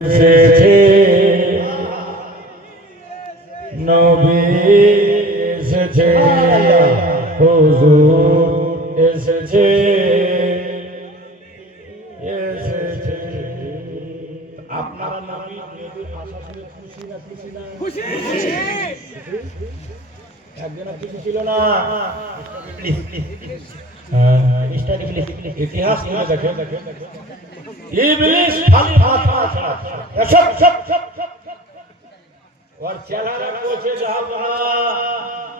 এসেছে নবী এসেছে হুজুর এসেছে এসেছে। আপনারা নবীর আশা শুনে খুশি না খুশি না? খুশি। একজন খুশি ছিল না? ইতিহাস দেখেন, ইবলিস খালি মাথা ওর চেহারা কোচে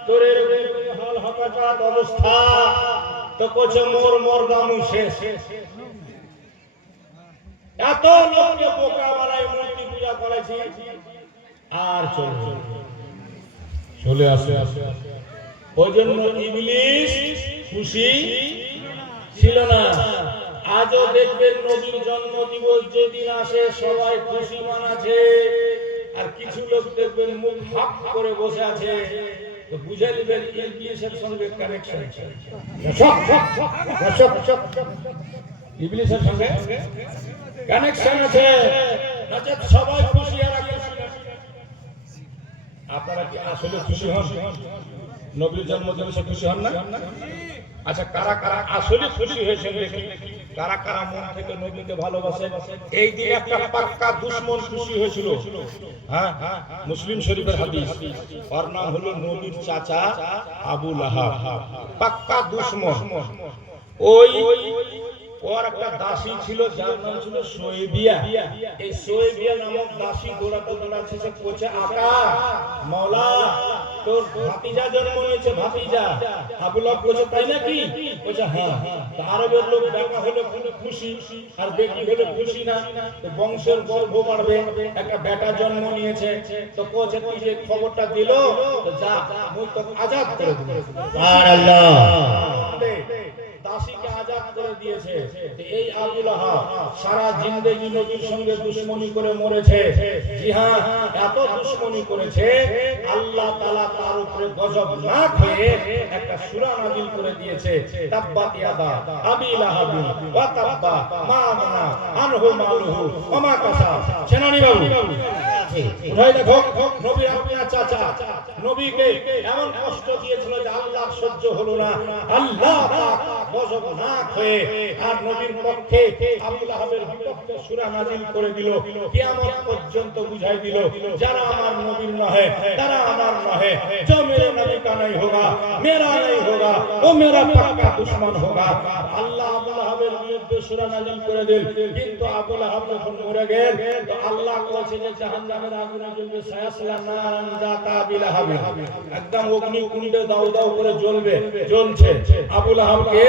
তোরের হাল হকাত অবস্থা তো কোচে মোর মোর গামু শেষ। এত লোককে বোকা বানায় মূর্তি পূজা করেছি আর চলে আসে। ওই জন্য ইবলিস খুশি ছিল না। আজও দেখবেন নবীর জন্মদিবস যেদিন আসে সবাই খুশি মানাচ্ছে, আর কিছু লোক দেখবেন মুখ হাক করে বসে আছে। তো বুঝে নেবেন ইবলিসের সঙ্গে কানেকশন আছে, ইবলিসের সঙ্গে কানেকশন আছে। নচেত সবাই খুশি আর খুশি না। আপনারা কি আসলে খুশি হন? নবীর জন্মদিবসে খুশি হন না? আচ্ছা, কারা কারা আসলে খুশি হয়েছে দেখি, কারা কারা মন থেকে নবীকে ভালোবাসে। এই দিন একটা পাক্কা দুশমন খুশি হয়েছিল। হ্যাঁ, মুসলিম শরীফের হাদিস। ওর নাম হলো নবীর চাচা আবু লাহাব, পাক্কা দুশমন। ওই ওর একটা দাসী ছিল যার নাম ছিল সোয়েবিয়া। এই সোয়েবিয়া নামক দাসী দৌড়াতে দৌড়াচ্ছে, সে কোচে আকা মাওলা তোর ভাতিজা জন্ম নিয়েছে, ভাতিজা। আবু লাহাব কোচে তাই নাকি? কোচে হ্যাঁ। তো আরবের লোক দেখা হলো খুশি আর বেটি হলো খুশি না, তো বংশের গর্ভ বাড়বে, একটা বেটা জন্ম নিয়েছে। তো কোচে তুই যে খবরটা দিল, তো যা মুখ তো আজাদ করে দিল। সুবহানাল্লাহ, দাসীকে আজাদ করে দিয়েছে। এই আবু লাহাব সারা জিন্দেগি নবীর সঙ্গে দুশমনি করে মরেছে। জি হ্যাঁ, এত দুশমনি করেছে আল্লাহ তাআলা তার উপরে গজব না হয়ে একটা সূরা নাযিল করে দিয়েছে, তাব্বাত ইয়াদা আবি লাহাব ওয়া তাব্বা মা আগনা আনহু মালুহু ওয়া মা কাসাব। সেনানী বাবু উঠাই দেখো, নবীর আপনার চাচা নবীকে এমন কষ্ট দিয়েছিল যে আল্লাহ সহ্য হলো না। আল্লাহ গজব না হয়ে আর নবীর পক্ষে আবু লাহাবের বিপক্ষে সূরা নাযিল করে দিল। কিয়ামত পর্যন্ত বুঝাই দিল, যারা আমার নবীর নহে তারা আমার নহে, जो मेरे नबी का नहीं होगा मेरा नहीं होगा वो मेरा पक्का दुश्मन होगा। আল্লাহ আবু লাহাবের বিরুদ্ধে সূরা নাযিল করে দিল। কিন্তু আবু লাহাব যখন মরে গেল, তো আল্লাহ বলেছে যে জাহান্নামের আগুনে জ্বলবে, সায়াসলা নারান যাতা আবি লাহাব, একদম অগ্নিকুণ্ডে দাউ দাউ করে জ্বলবে, জ্বলছে। আবু লাহাবকে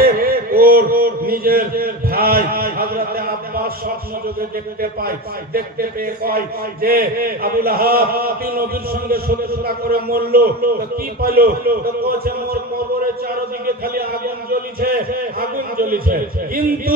ওর নিজের ভাই হযরতে আব্বাস স্বপ্নযোগে দেখতে পেয়ে কয় যে আবু লাহাব তুই নবীর সঙ্গে শত্রুতা করে মরলো, তো কি পাইলো? তো কইছে মোর কবরের চারদিকে খালি আগুন জ্বলিছে, আগুন জ্বলিছে। কিন্তু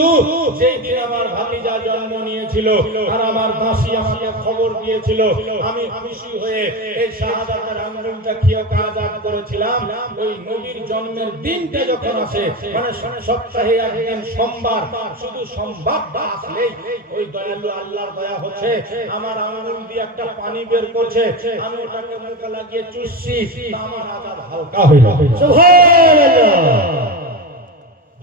যেই দিন আমার ভাতিজা জন্ম নিয়েছিল আর আমার দাসী আমাকে খবর দিয়েছিল, আমি খুশি হয়ে এই শাহাদাতের আঙ্গুলটা খেয়ে আজাদ করেছিলাম। ওই নবীর জন্মের দিনটা যখন আসে, মানে সপ্তাহে একদিন সোমবার, শুধু সোমবার আসলেই ওই দয়ালু আল্লাহর দয়া হচ্ছে, আমার আঙ্গুল দিয়ে একটা পানি বের করছে, আমি ওটাকে মুখে লাগিয়ে চুষছি, আমার আজাদ হালকা হয়ে যাবে। সুবহানাল্লাহ।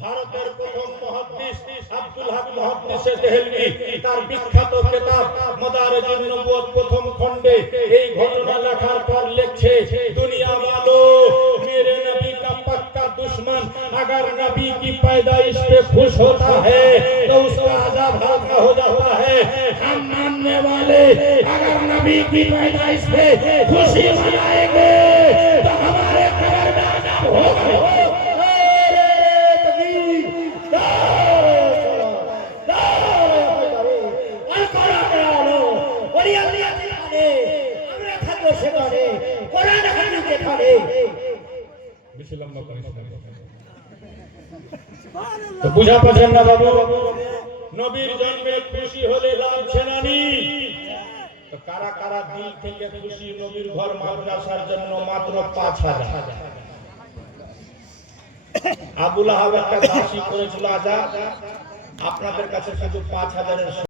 ভারতের প্রথম মুহাদ্দিস আব্দুল হক মুহাদ্দিসে দেহলভী তার বিখ্যাত কিতাব মাদারিজুন নবুওয়াত প্রথম খণ্ডে এই ঘটনা লেখার পর লিখছে, দুনিয়া वालो मेरे नबी का पक्का दुश्मन अगर नबी की पैदाइश पे खुश होता है तो उसका अज़ाब हल्का हो जाता है। हम मानने वाले अगर नबी की पैदाइश पे खुशी मनाएंगे तो हमारे कब्र में अज़ाब होगा। বুঝা পাচ্ছেন না বাবু? নবীর জন্মে খুশি হলে লাভ সেনানি। তো কারা কারা দিল থেকে খুশি নবীর ঘর মাদ্রাসার জন্য? মাত্র ৫,০০০। আবু লাহাব একটা দাসী করেছিল আজাদ, আপনাদের কাছে শুধু ৫,০০০